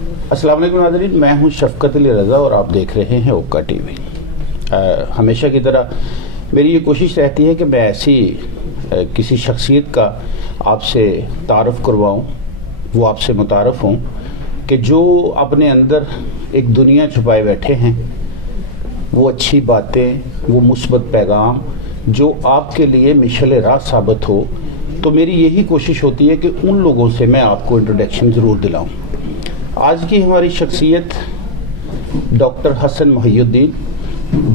السلام علیکم ناظرین، میں ہوں شفقت علی رضا اور آپ دیکھ رہے ہیں اوکا ٹی وی۔ ہمیشہ کی طرح میری یہ کوشش رہتی ہے کہ میں ایسی کسی شخصیت کا آپ سے تعارف کرواؤں، وہ آپ سے متعارف ہوں کہ جو اپنے اندر ایک دنیا چھپائے بیٹھے ہیں، وہ اچھی باتیں، وہ مثبت پیغام جو آپ کے لیے مشعل راہ ثابت ہو۔ تو میری یہی کوشش ہوتی ہے کہ ان لوگوں سے میں آپ کو انٹروڈکشن ضرور دلاؤں۔ آج کی ہماری شخصیت ڈاکٹر حسن محی الدین،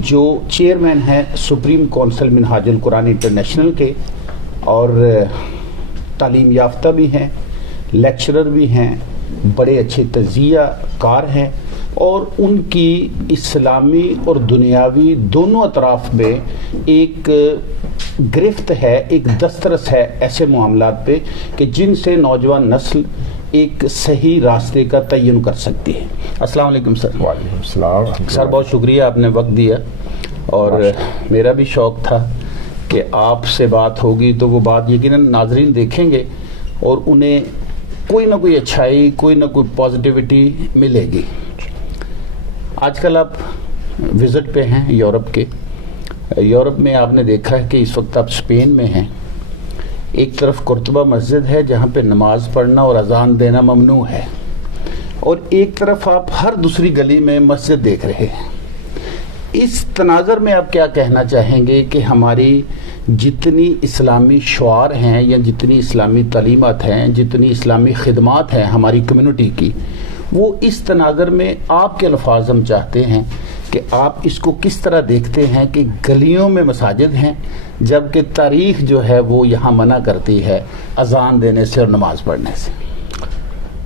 جو چیئرمین ہیں سپریم کونسل منہاج القرآن انٹرنیشنل کے، اور تعلیم یافتہ بھی ہیں، لیکچرر بھی ہیں، بڑے اچھے تجزیہ کار ہیں، اور ان کی اسلامی اور دنیاوی دونوں اطراف میں ایک گرفت ہے، ایک دسترس ہے ایسے معاملات پہ کہ جن سے نوجوان نسل ایک صحیح راستے کا تعین کر سکتی ہے۔ السلام علیکم سر۔ وعلیکم السلام سر، بہت شکریہ آپ نے وقت دیا، اور میرا بھی شوق تھا کہ آپ سے بات ہوگی تو وہ بات یقیناً ناظرین دیکھیں گے اور انہیں کوئی نہ کوئی اچھائی، کوئی نہ کوئی پازیٹیوٹی ملے گی۔ آج کل آپ وزٹ پہ ہیں یورپ کے، یورپ میں آپ نے دیکھا ہے کہ اس وقت آپ اسپین میں ہیں۔ ایک طرف قرطبہ مسجد ہے جہاں پہ نماز پڑھنا اور اذان دینا ممنوع ہے، اور ایک طرف آپ ہر دوسری گلی میں مسجد دیکھ رہے ہیں۔ اس تناظر میں آپ کیا کہنا چاہیں گے کہ ہماری جتنی اسلامی شعار ہیں یا جتنی اسلامی تعلیمات ہیں، جتنی اسلامی خدمات ہیں ہماری کمیونٹی کی، وہ اس تناظر میں آپ کے الفاظ ہم چاہتے ہیں کہ آپ اس کو کس طرح دیکھتے ہیں کہ گلیوں میں مساجد ہیں جبکہ تاریخ جو ہے وہ یہاں منع کرتی ہے اذان دینے سے اور نماز پڑھنے سے؟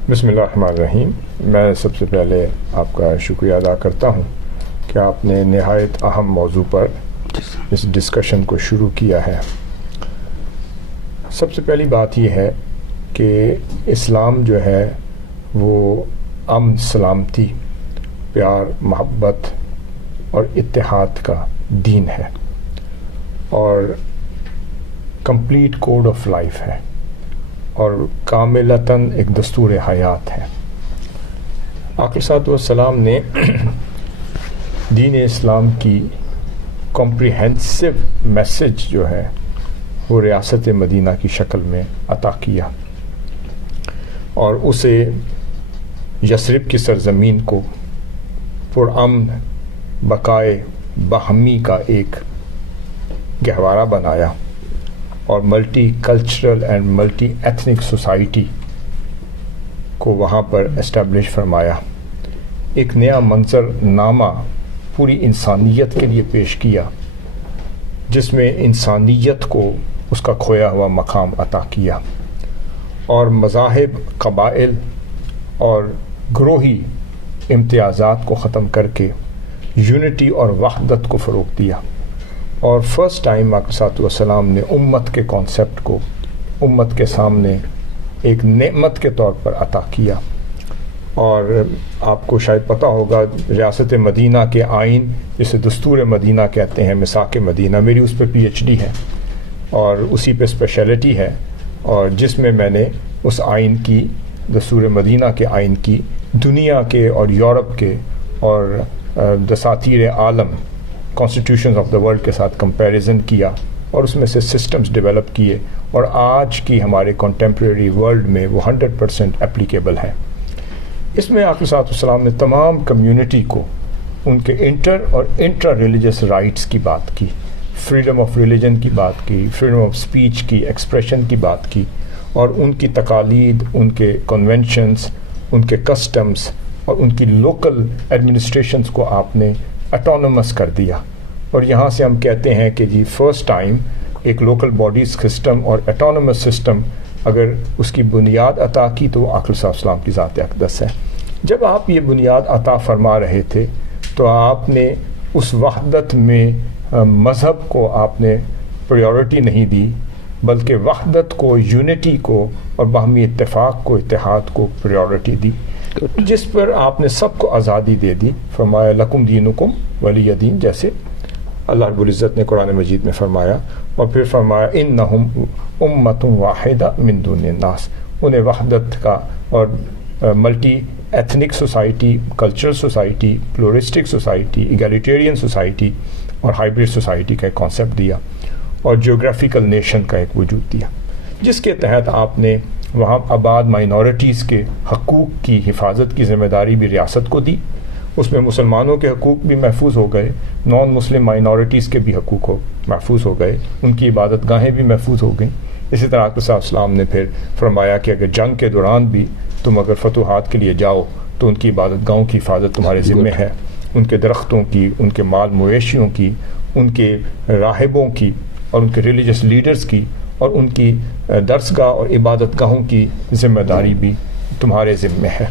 بسم اللہ الرحمن الرحیم۔ میں سب سے پہلے آپ کا شکریہ ادا کرتا ہوں کہ آپ نے نہایت اہم موضوع پر اس ڈسکشن کو شروع کیا ہے۔ سب سے پہلی بات یہ ہے کہ اسلام جو ہے وہ امن، سلامتی، پیار، محبت اور اتحاد کا دین ہے، اور کمپلیٹ کوڈ آف لائف ہے، اور کاملتاً ایک دستور حیات ہے۔ آقا صلی اللہ علیہ وسلم نے دین اسلام کی کمپریہنسو میسج جو ہے وہ ریاست مدینہ کی شکل میں عطا کیا، اور اسے یثرب کی سرزمین کو پرامن، بقائے باہمی کا ایک گہوارہ بنایا، اور multi cultural and multi ethnic society کو وہاں پر اسٹیبلش فرمایا۔ ایک نیا منظر نامہ پوری انسانیت کے لیے پیش کیا، جس میں انسانیت کو اس کا کھویا ہوا مقام عطا کیا، اور مذاہب، قبائل اور گروہی امتیازات کو ختم کر کے یونٹی اور وحدت کو فروغ دیا، اور فرسٹ ٹائم آقا صلی اللہ علیہ وسلم نے امت کے کانسیپٹ کو امت کے سامنے ایک نعمت کے طور پر عطا کیا۔ اور آپ کو شاید پتہ ہوگا ریاست مدینہ کے آئین، جسے دستور مدینہ کہتے ہیں، میثاق مدینہ، میری اس پہ پی ایچ ڈی ہے اور اسی پہ اسپیشلٹی ہے، اور جس میں میں نے اس آئین کی، دستور مدینہ کے آئین کی دنیا کے اور یورپ کے اور دساتیر عالم، کانسٹیٹیوشنز آف دا ورلڈ کے ساتھ کمپیریزن کیا، اور اس میں سے سسٹمز ڈیولپ کیے، اور آج کی ہمارے کنٹمپریری ورلڈ میں وہ 100% اپلیکیبل ہے۔ اس میں آقا صلی اللہ علیہ وسلم نے تمام کمیونٹی کو ان کے انٹر اور انٹرا ریلیجس رائٹس کی بات کی، فریڈم آف ریلیجن کی بات کی، فریڈم آف اسپیچ کی، ایکسپریشن کی بات کی، اور ان کی تقالید، ان کے کنونشنز، ان کے کسٹمز اور ان کی لوکل ایڈمنسٹریشنز کو آپ نے اٹونومس کر دیا۔ اور یہاں سے ہم کہتے ہیں کہ جی فرسٹ ٹائم ایک لوکل باڈیز سسٹم اور اٹونومس سسٹم اگر اس کی بنیاد عطا کی تو آقا صلی اللہ علیہ وسلم کی ذات اقدس ہے۔ جب آپ یہ بنیاد عطا فرما رہے تھے تو آپ نے اس وحدت میں مذہب کو آپ نے پریورٹی نہیں دی، بلکہ وحدت کو، یونٹی کو اور باہمی اتفاق کو، اتحاد کو پریورٹی دی، جس پر آپ نے سب کو آزادی دے دی۔ فرمایا لکم دینکم ولی دین، جیسے اللہ رب العزت نے قرآن مجید میں فرمایا، اور پھر فرمایا انہم امۃ واحدہ من دون الناس، انہیں وحدت کا اور multi ethnic society, cultural society, pluralistic society, egalitarian society اور ہائبرڈ سوسائٹی کا ایک کانسیپٹ دیا، اور جیوگرافیکل نیشن کا ایک وجود دیا، جس کے تحت آپ نے وہاں آباد مائنورٹیز کے حقوق کی حفاظت کی ذمہ داری بھی ریاست کو دی. اس میں مسلمانوں کے حقوق بھی محفوظ ہو گئے، نان مسلم مائنورٹیز کے بھی حقوق محفوظ ہو گئے، ان کی عبادت گاہیں بھی محفوظ ہو گئیں. اسی طرح آقا صلی اللہ علیہ وسلم نے پھر فرمایا کہ اگر جنگ کے دوران بھی تم اگر فتوحات کے لیے جاؤ تو ان کی عبادت گاہوں کی حفاظت تمہارے ذمہ ہے، ان کے درختوں کی، ان کے مال مویشیوں کی، ان کے راہبوں کی اور ان کے ریلیجس لیڈرز کی اور ان کی درسگاہ اور عبادت گاہوں کی ذمہ داری بھی تمہارے ذمہ ہے.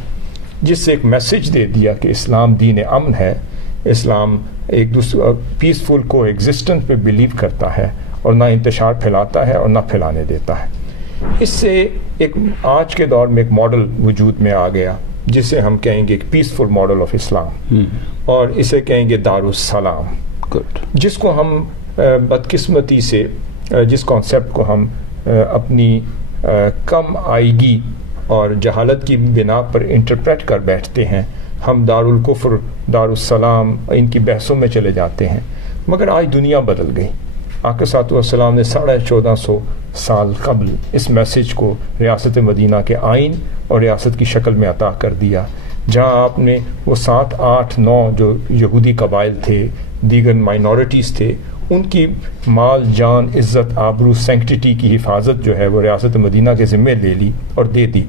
جس سے ایک میسج دے دیا کہ اسلام دین امن ہے، اسلام ایک دوسرے پیسفل کو ایگزسٹنس پہ بلیو کرتا ہے اور نہ انتشار پھیلاتا ہے اور نہ پھیلانے دیتا ہے. اس سے ایک آج کے دور میں ایک ماڈل وجود میں آ گیا جسے ہم کہیں گے ایک پیسفل ماڈل آف اسلام، اور اسے کہیں گے دارالسلام، جس کو ہم بدقسمتی سے جس کانسیپٹ کو ہم اپنی کم آئیگی اور جہالت کی بنا پر انٹرپریٹ کر بیٹھتے ہیں. ہم دارالکفر، دارالسلام ان کی بحثوں میں چلے جاتے ہیں، مگر آج دنیا بدل گئی. آقا صلی اللہ علیہ وسلم نے 1450 سال قبل اس میسیج کو ریاست مدینہ کے آئین اور ریاست کی شکل میں عطا کر دیا، جہاں آپ نے وہ 7، 8، 9 جو یہودی قبائل تھے، دیگر مائنورٹیز تھے، ان کی مال، جان، عزت، آبرو، سینکٹیٹی کی حفاظت جو ہے وہ ریاست مدینہ کے ذمے لے لی اور دے دی،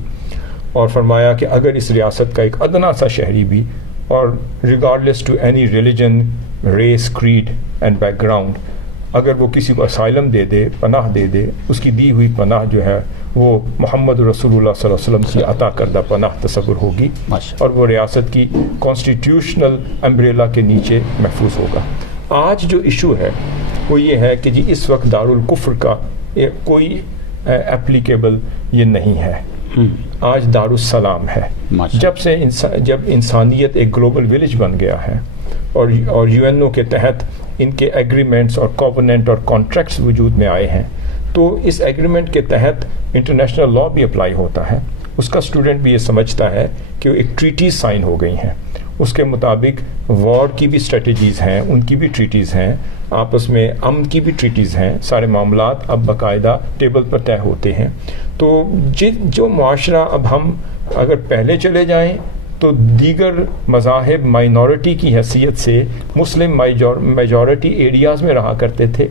اور فرمایا کہ اگر اس ریاست کا ایک ادنا سا شہری بھی، اور regardless to any religion, race, creed and background, اگر وہ کسی کو اسائلم دے دے، پناہ دے دے، اس کی دی ہوئی پناہ جو ہے وہ محمد رسول اللہ صلی اللہ علیہ وسلم کی عطا کردہ پناہ تصور ہوگی، اور وہ ریاست کی کانسٹیٹیوشنل امبریلا کے نیچے محفوظ ہوگا. آج جو ایشو ہے وہ یہ ہے کہ جی اس وقت دارالکفر کا کوئی اپلیکیبل یہ نہیں ہے، آج دارالسلام ہے. جب انسانیت ایک گلوبل ولیج بن گیا ہے اور یو این او کے تحت ان کے ایگریمنٹس اور کووننٹ اور کانٹریکٹس وجود میں آئے ہیں، تو اس ایگریمنٹ کے تحت انٹرنیشنل لا بھی اپلائی ہوتا ہے. اس کا اسٹوڈنٹ بھی یہ سمجھتا ہے کہ ایک ٹریٹیز سائن ہو گئی ہیں، اس کے مطابق وار کی بھی اسٹریٹجیز ہیں، ان کی بھی ٹریٹیز ہیں، آپس میں امن کی بھی ٹریٹیز ہیں، سارے معاملات اب باقاعدہ ٹیبل پر طے ہوتے ہیں. تو جو معاشرہ اب ہم اگر پہلے چلے جائیں تو دیگر مذاہب مائنورٹی کی حیثیت سے مسلم میجورٹی ایریاز میں رہا کرتے تھے،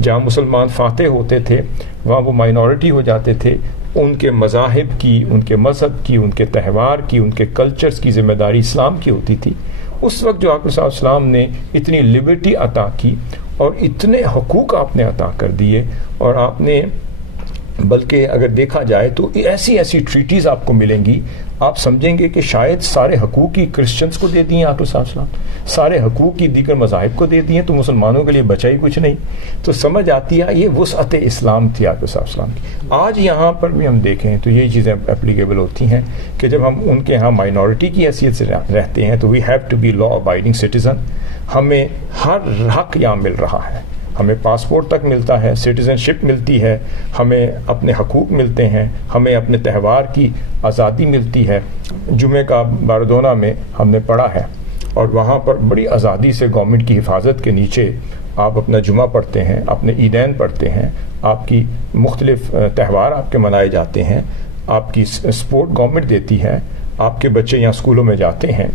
جہاں مسلمان فاتح ہوتے تھے وہاں وہ مائنورٹی ہو جاتے تھے. ان کے مذاہب کی، ان کے مذہب کی، ان کے تہوار کی، ان کے کلچرز کی ذمہ داری اسلام کی ہوتی تھی. اس وقت جو آقا صلی اللہ علیہ وسلم نے اتنی لبرٹی عطا کی اور اتنے حقوق آپ نے عطا کر دیے، اور آپ نے بلکہ اگر دیکھا جائے تو ایسی ٹریٹیز آپ کو ملیں گی، آپ سمجھیں گے کہ شاید سارے حقوق کی کرسچنز کو دے دیے آقا صلی اللہ علیہ وسلم، سارے حقوق کی دیگر مذاہب کو دے دیے، تو مسلمانوں کے لیے بچا ہی کچھ نہیں. تو سمجھ آتی ہے یہ وسعت اسلام تھی آقا صلی اللہ علیہ وسلم کی. آج یہاں پر بھی ہم دیکھیں تو یہی چیزیں اپلیکیبل ہوتی ہیں کہ جب ہم ان کے ہاں مائنورٹی کی حیثیت سے رہتے ہیں تو we have to be law abiding citizen. ہمیں ہر حق یہاں مل رہا ہے، ہمیں پاسپورٹ تک ملتا ہے، سٹیزن شپ ملتی ہے، ہمیں اپنے حقوق ملتے ہیں، ہمیں اپنے تہوار کی آزادی ملتی ہے. جمعہ کا باردونا میں ہم نے پڑھا ہے، اور وہاں پر بڑی آزادی سے گورنمنٹ کی حفاظت کے نیچے آپ اپنا جمعہ پڑھتے ہیں، اپنے عیدین پڑھتے ہیں، آپ کی مختلف تہوار آپ کے منائے جاتے ہیں، آپ کی سپورٹ گورنمنٹ دیتی ہے، آپ کے بچے یہاں اسکولوں میں جاتے ہیں،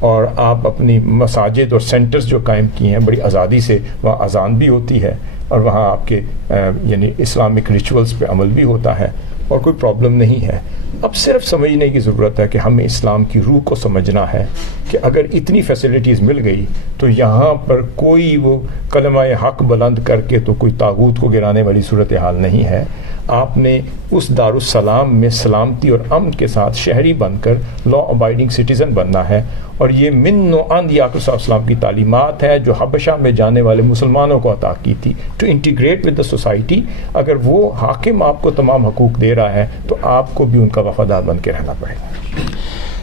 اور آپ اپنی مساجد اور سینٹرز جو قائم کیے ہیں بڑی آزادی سے، وہاں اذان بھی ہوتی ہے اور وہاں آپ کے یعنی اسلامک ریچولز پہ عمل بھی ہوتا ہے، اور کوئی پرابلم نہیں ہے. اب صرف سمجھنے کی ضرورت ہے کہ ہمیں اسلام کی روح کو سمجھنا ہے کہ اگر اتنی فیسلٹیز مل گئی تو یہاں پر کوئی وہ کلمہ حق بلند کر کے تو کوئی طاغوت کو گرانے والی صورتحال نہیں ہے. آپ نے اس دارالسلام میں سلامتی اور امن کے ساتھ شہری بن کر لا ابائڈنگ سٹیزن بننا ہے، اور یہ من و عند آقا صلی اللہ علیہ وسلم کی تعلیمات ہے جو حبشہ میں جانے والے مسلمانوں کو عطا کی تھی، to integrate with the society. اگر وہ حاکم آپ کو تمام حقوق دے رہا ہے تو آپ کو بھی ان کا وفادار بن کے رہنا پڑے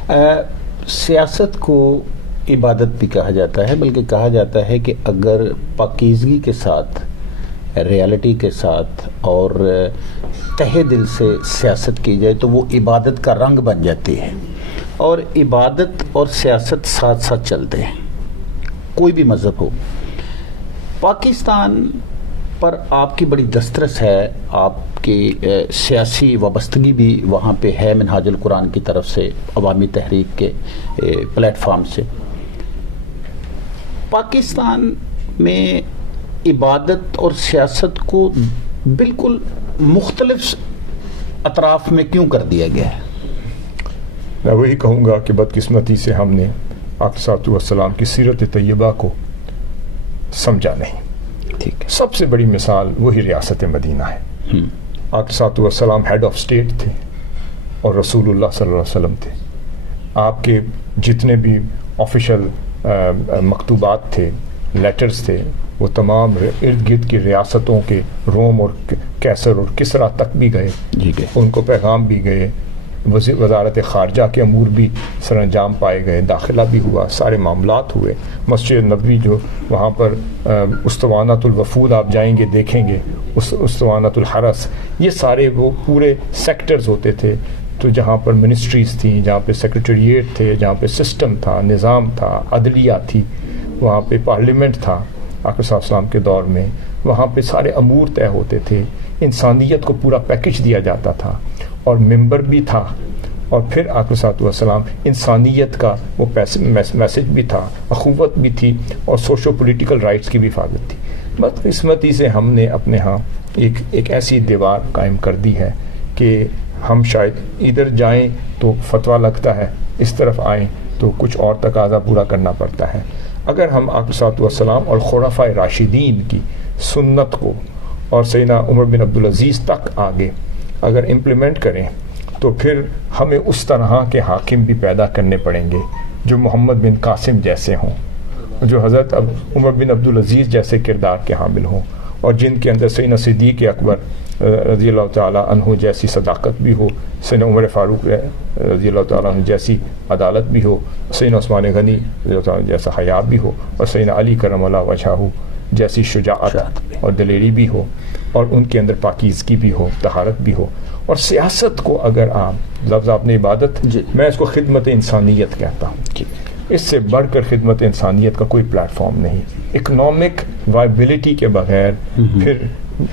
گا. سیاست کو عبادت بھی کہا جاتا ہے، بلکہ کہا جاتا ہے کہ اگر پاکیزگی کے ساتھ، ریالٹی کے ساتھ اور تہہ دل سے سیاست کی جائے تو وہ عبادت کا رنگ بن جاتی ہے. اور عبادت اور سیاست ساتھ ساتھ چلتے ہیں، کوئی بھی مذہب ہو۔ پاکستان پر آپ کی بڑی دسترس ہے، آپ کی سیاسی وابستگی بھی وہاں پہ ہے منہاج القرآن کی طرف سے، عوامی تحریک کے پلیٹ فارم سے۔ پاکستان میں عبادت اور سیاست کو بالکل مختلف اطراف میں کیوں کر دیا گیا ہے؟ میں وہی کہوں گا کہ بدقسمتی سے ہم نے آقا صلی اللہ علیہ وسلم کی سیرت طیبہ کو سمجھا نہیں۔ ٹھیک ہے، سب سے بڑی مثال وہی ریاست مدینہ ہے۔ آقا صلی اللہ علیہ وسلم ہیڈ آف اسٹیٹ تھے اور رسول اللہ صلی اللہ علیہ وسلم تھے۔ آپ کے جتنے بھی آفیشل مکتوبات تھے، لیٹرز تھے، وہ تمام ارد گرد کی ریاستوں کے روم اور کیسر اور کسرا تک بھی گئے، ان کو پیغام بھی گئے، وزارت خارجہ کے امور بھی سر انجام پائے گئے، داخلہ بھی ہوا، سارے معاملات ہوئے۔ مسجد نبوی جو وہاں پر اسطوانۃ الوفود آپ جائیں گے دیکھیں گے، اسطوانۃ الحرس، یہ سارے وہ پورے سیکٹرز ہوتے تھے، تو جہاں پر منسٹریز تھیں، جہاں پہ سیکریٹریٹ تھے، جہاں پہ سسٹم تھا، نظام تھا، عدلیہ تھی، وہاں پہ پارلیمنٹ تھا آقا صلی اللہ علیہ وسلم کے دور میں، وہاں پہ سارے امور طے ہوتے تھے، انسانیت کو پورا پیکج دیا جاتا تھا، اور ممبر بھی تھا، اور پھر آقا صلی اللہ علیہ وسلم انسانیت کا وہ میسج بھی تھا، اخوت بھی تھی، اور سوشو پولیٹیکل رائٹس کی بھی حفاظت تھی۔ بدقسمتی سے ہم نے اپنے ہاں ایک ایسی دیوار قائم کر دی ہے کہ ہم شاید ادھر جائیں تو فتویٰ لگتا ہے، اس طرف آئیں تو کچھ اور تقاضا پورا کرنا پڑتا ہے۔ اگر ہم آقا صلی اللہ علیہ وسلم اور خلفائے راشدین کی سنت کو اور سیدنا عمر بن عبدالعزیز تک آگے اگر امپلیمنٹ کریں تو پھر ہمیں اس طرح کے حاکم بھی پیدا کرنے پڑیں گے جو محمد بن قاسم جیسے ہوں، جو حضرت عمر بن عبدالعزیز جیسے کردار کے حامل ہوں، اور جن کے اندر سیدنا صدیق اکبر رضی اللہ تعالیٰ عنہ جیسی صداقت بھی ہو، سیدنا عمر فاروق رضی اللہ تعالیٰ عنہ جیسی عدالت بھی ہو، سیدنا عثمان غنی رضی اللہ تعالیٰ جیسا حیا بھی ہو، اور سیدنا علی کرم اللہ وجہہ جیسی شجاعت اور دلیری بھی ہو، اور ان کے اندر پاکیزگی بھی ہو، طہارت بھی ہو۔ اور سیاست کو اگر آپ لفظ آپ نے عبادت، میں اس کو خدمت انسانیت کہتا ہوں، اس سے بڑھ کر خدمت انسانیت کا کوئی پلیٹ فارم نہیں۔ اکنامک وائبلٹی کے بغیر پھر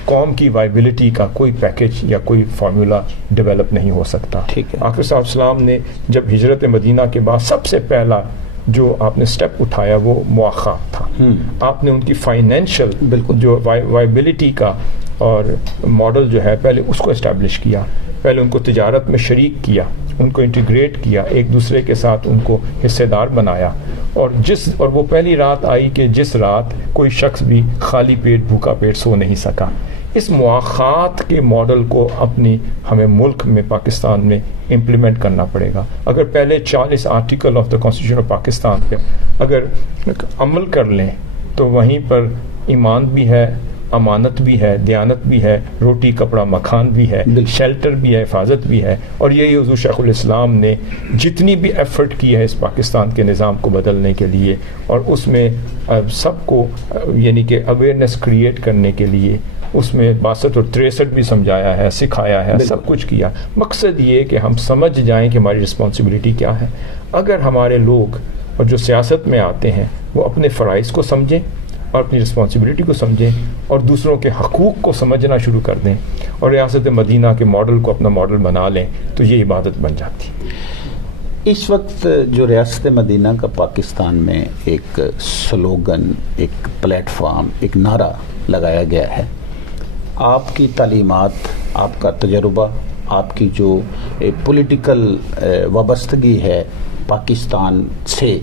قوم کی وائبلٹی کا کوئی پیکج یا کوئی فارمولا ڈیولپ نہیں ہو سکتا۔ آقا صلی اللہ علیہ وسلم نے جب ہجرت مدینہ کے بعد سب سے پہلا جو آپ نے سٹیپ اٹھایا وہ مواخات تھا۔ آپ نے ان کی فائنینشیل جو وائبلٹی کا اور ماڈل جو ہے پہلے اس کو اسٹیبلش کیا، پہلے ان کو تجارت میں شریک کیا، ان کو انٹیگریٹ کیا، ایک دوسرے کے ساتھ ان کو حصے دار بنایا، اور وہ پہلی رات آئی کہ جس رات کوئی شخص بھی خالی پیٹ بھوکا پیٹ سو نہیں سکا۔ اس مواخات کے ماڈل کو ہمیں ملک میں پاکستان میں امپلیمنٹ کرنا پڑے گا۔ اگر پہلے 40 article of the constitution of Pakistan پہ اگر عمل کر لیں تو وہیں پر ایمان بھی ہے، امانت بھی ہے، دیانت بھی ہے، روٹی کپڑا مکان بھی ہے، شیلٹر بھی ہے، حفاظت بھی ہے، اور یہی حضور شیخ الاسلام نے جتنی بھی ایفرٹ کی ہے اس پاکستان کے نظام کو بدلنے کے لیے، اور اس میں سب کو یعنی کہ اویئرنیس کریٹ کرنے کے لیے اس میں 62 اور 63 بھی سمجھایا ہے، سکھایا ہے، سب کچھ کیا۔ مقصد یہ کہ ہم سمجھ جائیں کہ ہماری رسپانسبلٹی کیا ہے۔ اگر ہمارے لوگ اور جو سیاست میں آتے ہیں وہ اپنے فرائض کو سمجھیں اور اپنی رسپانسبلٹی کو سمجھیں اور دوسروں کے حقوق کو سمجھنا شروع کر دیں اور ریاست مدینہ کے ماڈل کو اپنا ماڈل بنا لیں تو یہ عبادت بن جاتی۔ اس وقت جو ریاست مدینہ کا پاکستان میں ایک سلوگن، ایک پلیٹ فارم، ایک نعرہ لگایا گیا ہے، آپ کی تعلیمات، آپ کا تجربہ، آپ کی جو پولیٹیکل وابستگی ہے پاکستان سے،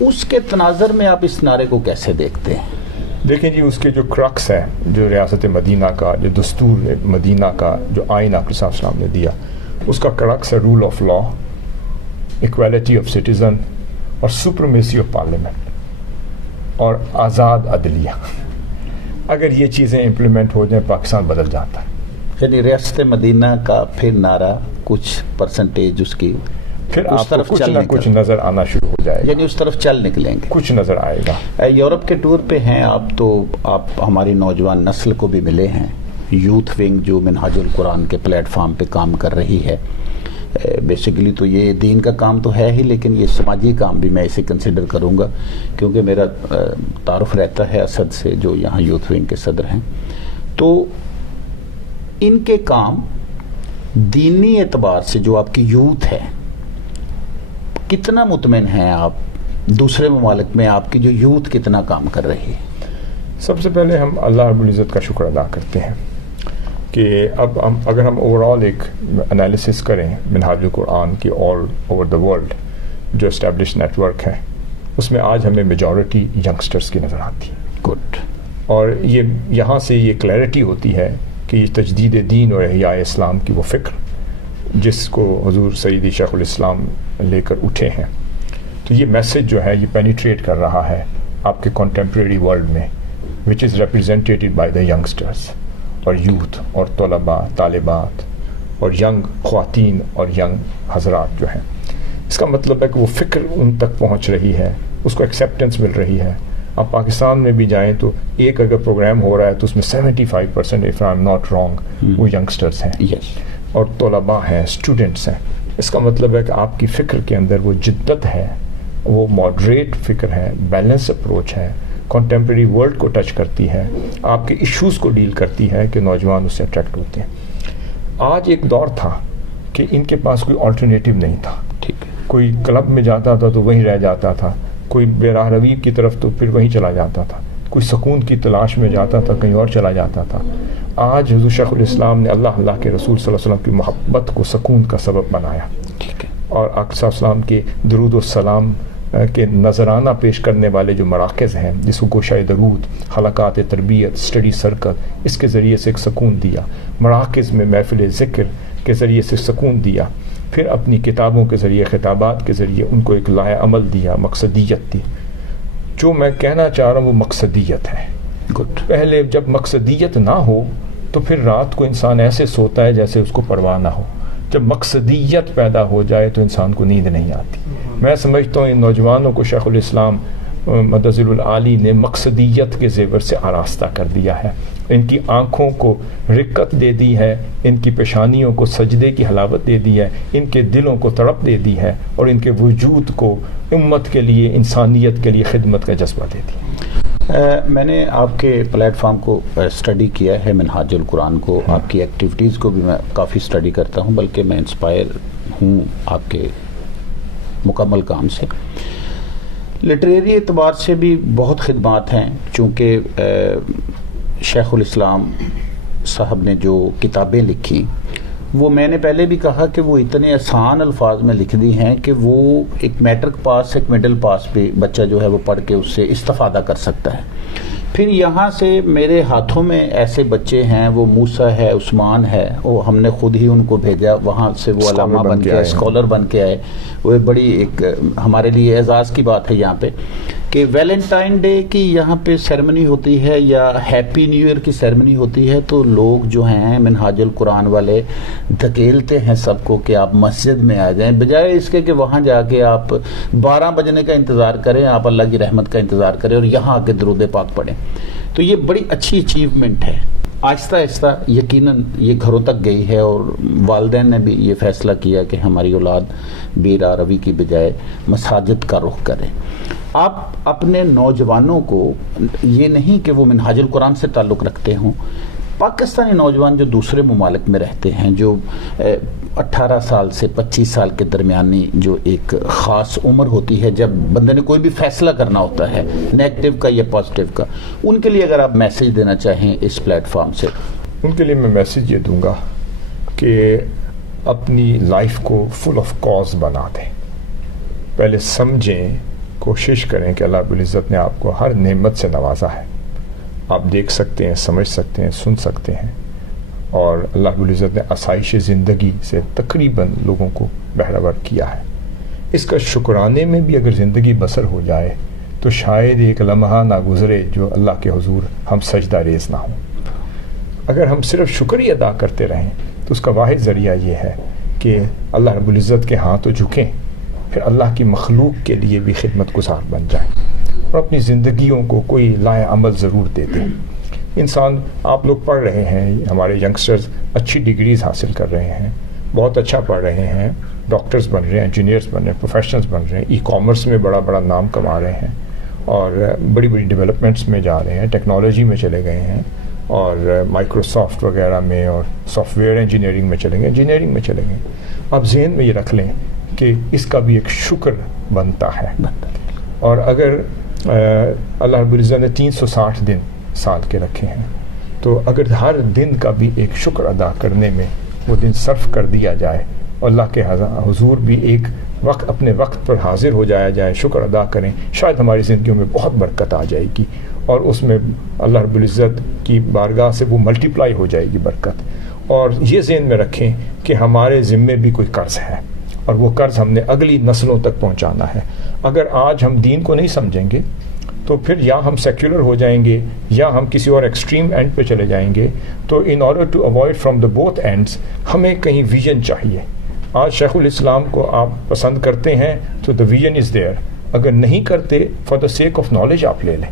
اس کے تناظر میں آپ اس نعرے کو کیسے دیکھتے ہیں؟ دیکھیں جی، اس کے جو کرکس ہے، جو ریاست مدینہ کا، جو دستور مدینہ کا جو آئین آقا صلی اللہ علیہ وسلم نے دیا، اس کا کرکس ہے rule of law, equality of citizen اور سپرمیسی آف پارلیمنٹ اور آزاد عدلیہ۔ اگر یہ چیزیں امپلیمنٹ ہو جائیں پاکستان بدل جاتا ہے۔ یعنی ریاست مدینہ کا پھر نعرہ کچھ پرسنٹیج اس کی پھر آپ کو کچھ نہ کچھ نظر آنا شروع ہو جائے گا، یعنی اس طرف چل نکلیں گے، کچھ نظر آئے گا۔ یورپ کے ٹور پہ ہیں آپ، تو آپ ہماری نوجوان نسل کو بھی ملے ہیں، یوتھ ونگ جو منہاج القرآن کے پلیٹ فارم پہ کام کر رہی ہے، بیسیکلی تو یہ دین کا کام تو ہے ہی، لیکن یہ سماجی کام بھی میں اسے کنسیڈر کروں گا، کیونکہ میرا تعارف رہتا ہے اسد سے جو یہاں یوتھ ونگ کے صدر ہیں. تو ان کے کام دینی اعتبار سے جو آپ کی یوتھ ہے، کتنا مطمئن ہیں آپ دوسرے ممالک میں آپ کی جو یوتھ کتنا کام کر رہی ہے؟ سب سے پہلے ہم اللہ رب العزت کا شکر ادا کرتے ہیں کہ اب اگر ہم اوور آل ایک انالیسس کریں منہاج القرآن کی آل اوور دا ورلڈ جو اسٹیبلش نیٹ ورک ہے، اس میں آج ہمیں میجورٹی ینگسٹرز کی نظر آتی ہے. گڈ. اور یہاں سے یہ کلیئرٹی ہوتی ہے کہ یہ تجدید دین اور احیاء اسلام کی وہ فکر جس کو حضور سیدی شیخ الاسلام لے کر اٹھے ہیں، تو یہ میسج جو ہے یہ پینیٹریٹ کر رہا ہے آپ کے کنٹمپریری ورلڈ میں، which is represented by the youngsters اور یوتھ اور طلباء طالبات اور ینگ خواتین اور ینگ حضرات جو ہیں. اس کا مطلب ہے کہ وہ فکر ان تک پہنچ رہی ہے، اس کو ایکسیپٹنس مل رہی ہے. آپ پاکستان میں بھی جائیں تو ایک اگر پروگرام ہو رہا ہے تو اس میں 75% if I'm not wrong وہ ینگسٹرز ہیں. یس. اور طلباء ہیں، اسٹوڈنٹس ہیں. اس کا مطلب ہے کہ آپ کی فکر کے اندر وہ جدت ہے، وہ ماڈریٹ فکر ہے، بیلنس اپروچ ہے، کنٹمپریری ورلڈ کو ٹچ کرتی ہے، آپ کے ایشوز کو ڈیل کرتی ہے کہ نوجوان اس سے اٹریکٹ ہوتے ہیں. آج ایک دور تھا کہ ان کے پاس کوئی آلٹرنیٹیو نہیں تھا. ٹھیک ہے. کوئی کلب میں جاتا تھا تو وہیں رہ جاتا تھا، کوئی بیراہ روی کی طرف تو پھر وہیں چلا جاتا تھا، کوئی سکون کی تلاش میں جاتا تھا کہیں اور چلا جاتا تھا. آج حضور شیخ الاسلام نے اللہ کے رسول صلی اللہ علیہ وسلم کی محبت کو سکون کا سبب بنایا. ٹھیک ہے. اور آقا صلی اللہ علیہ وسلم کے درود و سلام کے نذرانہ پیش کرنے والے جو مراکز ہیں، جس کو گوشہ درود، حلقات تربیت، اسٹڈی سرکل، اس کے ذریعے سے ایک سکون دیا. مراکز میں محفل ذکر کے ذریعے سے سکون دیا. پھر اپنی کتابوں کے ذریعے، خطابات کے ذریعے ان کو ایک لائے عمل دیا، مقصدیت دی. جو میں کہنا چاہ رہا ہوں وہ مقصدیت ہے. گڈ. پہلے جب مقصدیت نہ ہو تو پھر رات کو انسان ایسے سوتا ہے جیسے اس کو پرواہ نہ ہو. جب مقصدیت پیدا ہو جائے تو انسان کو نیند نہیں آتی. میں سمجھتا ہوں ان نوجوانوں کو شیخ الاسلام مدظل العالی نے مقصدیت کے زیور سے آراستہ کر دیا ہے. ان کی آنکھوں کو رقت دے دی ہے، ان کی پیشانیوں کو سجدے کی حلاوت دے دی ہے، ان کے دلوں کو تڑپ دے دی ہے، اور ان کے وجود کو امت کے لیے، انسانیت کے لیے خدمت کا جذبہ دے دی. میں نے آپ کے پلیٹ فارم کو اسٹڈی کیا ہے، منہاج القرآن کو، آپ کی ایکٹیویٹیز کو بھی میں کافی اسٹڈی کرتا ہوں، بلکہ میں انسپائر ہوں آپ کے مکمل کام سے. لٹریری اعتبار سے بھی بہت خدمات ہیں، چونکہ شیخ الاسلام صاحب نے جو کتابیں لکھی وہ میں نے پہلے بھی کہا کہ وہ اتنے آسان الفاظ میں لکھ دی ہیں کہ وہ ایک میٹرک پاس، ایک مڈل پاس پہ بچہ جو ہے وہ پڑھ کے اس سے استفادہ کر سکتا ہے. پھر یہاں سے میرے ہاتھوں میں ایسے بچے ہیں، وہ موسیٰ ہے، عثمان ہے، وہ ہم نے خود ہی ان کو بھیجا، وہاں سے وہ علامہ بن کے آئے، اسکالر بن کے آئے. وہ ایک بڑی ایک ہمارے لیے اعزاز کی بات ہے یہاں پہ کہ ویلنٹائن ڈے کی یہاں پہ سیرمنی ہوتی ہے یا ہیپی نیو ایئر کی سیرمنی ہوتی ہے تو لوگ جو ہیں منہاج القرآن والے دھکیلتے ہیں سب کو کہ آپ مسجد میں آ جائیں، بجائے اس کے کہ وہاں جا کے آپ 12 بجنے کا انتظار کریں، آپ اللہ کی رحمت کا انتظار کریں اور یہاں آ کے درود پاک پڑھیں. تو یہ بڑی اچھی اچیومنٹ ہے. آہستہ آہستہ یقیناً یہ گھروں تک گئی ہے اور والدین نے بھی یہ فیصلہ کیا کہ ہماری اولاد بیراہ روی کی بجائے مساجد کا رخ کرے. آپ اپنے نوجوانوں کو یہ نہیں کہ وہ منہاج القرآن سے تعلق رکھتے ہوں، پاکستانی نوجوان جو دوسرے ممالک میں رہتے ہیں، جو 18 سال سے 25 سال کے درمیانی جو ایک خاص عمر ہوتی ہے جب بندے نے کوئی بھی فیصلہ کرنا ہوتا ہے نیگیٹو کا یا پازیٹیو کا، ان کے لیے اگر آپ میسیج دینا چاہیں اس پلیٹ فارم سے. ان کے لیے میں میسیج یہ دوں گا کہ اپنی لائف کو فل آف کاز بنا دیں. پہلے سمجھیں، کوشش کریں کہ اللہ رب العزت نے آپ کو ہر نعمت سے نوازا ہے. آپ دیکھ سکتے ہیں، سمجھ سکتے ہیں، سن سکتے ہیں، اور اللہ رب العزت نے آسائش زندگی سے تقریباً لوگوں کو بہرہور کیا ہے. اس کا شکرانے میں بھی اگر زندگی بسر ہو جائے تو شاید ایک لمحہ نہ گزرے جو اللہ کے حضور ہم سجدہ ریز نہ ہوں. اگر ہم صرف شکر ہی ادا کرتے رہیں تو اس کا واحد ذریعہ یہ ہے کہ اللہ رب العزت کے ہاں تو جھکیں، پھر اللہ کی مخلوق کے لیے بھی خدمت گزار بن جائیں اور اپنی زندگیوں کو کوئی لائے عمل ضرور دے دیں. انسان، آپ لوگ پڑھ رہے ہیں، ہمارے ینگسٹرز اچھی ڈگریز حاصل کر رہے ہیں، بہت اچھا پڑھ رہے ہیں، ڈاکٹرز بن رہے ہیں، انجینئرز بن رہے ہیں، پروفیشنلز بن رہے ہیں، ای کامرس میں بڑا بڑا نام کما رہے ہیں اور بڑی بڑی ڈیولپمنٹس میں جا رہے ہیں، ٹیکنالوجی میں چلے گئے ہیں اور مائکروسافٹ وغیرہ میں اور سافٹ ویئر انجینئرنگ میں چلے گئے، انجینئرنگ میں چلے گئے. آپ ذہن میں یہ رکھ لیں کہ اس کا بھی ایک شکر بنتا ہے. اور اگر اللہ رب العزت نے 360 دن سال کے رکھے ہیں تو اگر ہر دن کا بھی ایک شکر ادا کرنے میں وہ دن صرف کر دیا جائے اور اللہ کے حضور بھی ایک وقت اپنے وقت پر حاضر ہو جایا جائے، شکر ادا کریں، شاید ہماری زندگیوں میں بہت برکت آ جائے گی اور اس میں اللہ رب العزت کی بارگاہ سے وہ ملٹیپلائی ہو جائے گی برکت. اور یہ ذہن میں رکھیں کہ ہمارے ذمے بھی کوئی قرض ہے اور وہ قرض ہم نے اگلی نسلوں تک پہنچانا ہے. اگر آج ہم دین کو نہیں سمجھیں گے تو پھر یا ہم سیکولر ہو جائیں گے یا ہم کسی اور ایکسٹریم اینڈ پہ چلے جائیں گے. تو in order to avoid from the both ends ہمیں کہیں ویژن چاہیے. آج شیخ الاسلام کو آپ پسند کرتے ہیں تو دا ویژن از دیئر، اگر نہیں کرتے for the sake of knowledge آپ لے لیں.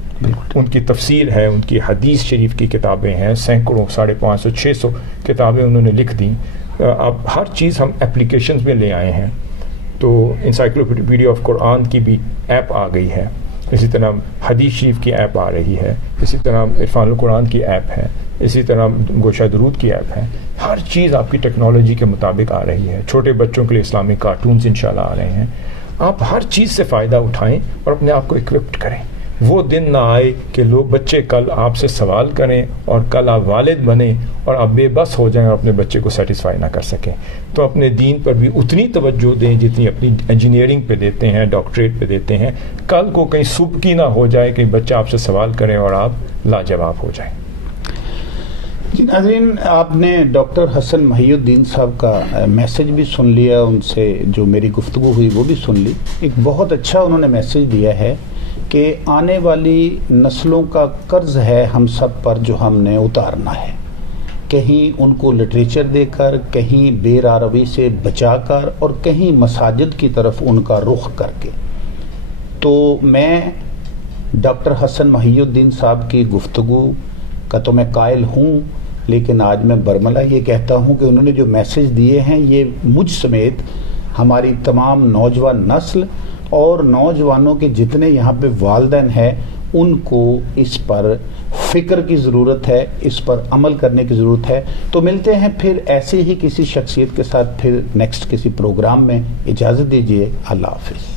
ان کی تفسیر ہے، ان کی حدیث شریف کی کتابیں ہیں، سینکڑوں 550 600 کتابیں انہوں نے لکھ دیں. اب ہر چیز ہم اپلیکیشنز میں لے آئے ہیں. تو انسائکلوپیڈیا آف قرآن کی بھی ایپ آ گئی ہے، اسی طرح حدیث شریف کی ایپ آ رہی ہے، اسی طرح عرفان القرآن کی ایپ ہے، اسی طرح گوشہ درود کی ایپ ہے. ہر چیز آپ کی ٹیکنالوجی کے مطابق آ رہی ہے. چھوٹے بچوں کے لیے اسلامک کارٹونز انشاءاللہ آ رہے ہیں. آپ ہر چیز سے فائدہ اٹھائیں اور اپنے آپ کو اکوپڈ کریں. وہ دن نہ آئے کہ لوگ بچے کل آپ سے سوال کریں اور کل آپ والد بنیں اور آپ بے بس ہو جائیں اور اپنے بچے کو سیٹسفائی نہ کر سکیں. تو اپنے دین پر بھی اتنی توجہ دیں جتنی اپنی انجینئرنگ پہ دیتے ہیں، ڈاکٹریٹ پہ دیتے ہیں. کل کو کہیں صبح کی نہ ہو جائے کہ بچہ آپ سے سوال کریں اور آپ لاجواب ہو جائیں. جی ناظرین، آپ نے ڈاکٹر حسن محی الدین صاحب کا میسج بھی سن لیا، ان سے جو میری گفتگو ہوئی وہ بھی سن لی. ایک بہت اچھا انہوں نے میسج دیا ہے کہ آنے والی نسلوں کا قرض ہے ہم سب پر جو ہم نے اتارنا ہے، کہیں ان کو لٹریچر دے کر، کہیں بے راروی سے بچا کر اور کہیں مساجد کی طرف ان کا رخ کر کے. تو میں ڈاکٹر حسن محی الدین صاحب کی گفتگو کا تو میں قائل ہوں، لیکن آج میں برملا یہ کہتا ہوں کہ انہوں نے جو میسج دیے ہیں یہ مجھ سمیت ہماری تمام نوجوان نسل اور نوجوانوں کے جتنے یہاں پہ والدین ہیں ان کو اس پر فکر کی ضرورت ہے، اس پر عمل کرنے کی ضرورت ہے. تو ملتے ہیں پھر ایسے ہی کسی شخصیت کے ساتھ پھر نیکسٹ کسی پروگرام میں. اجازت دیجیے، اللہ حافظ.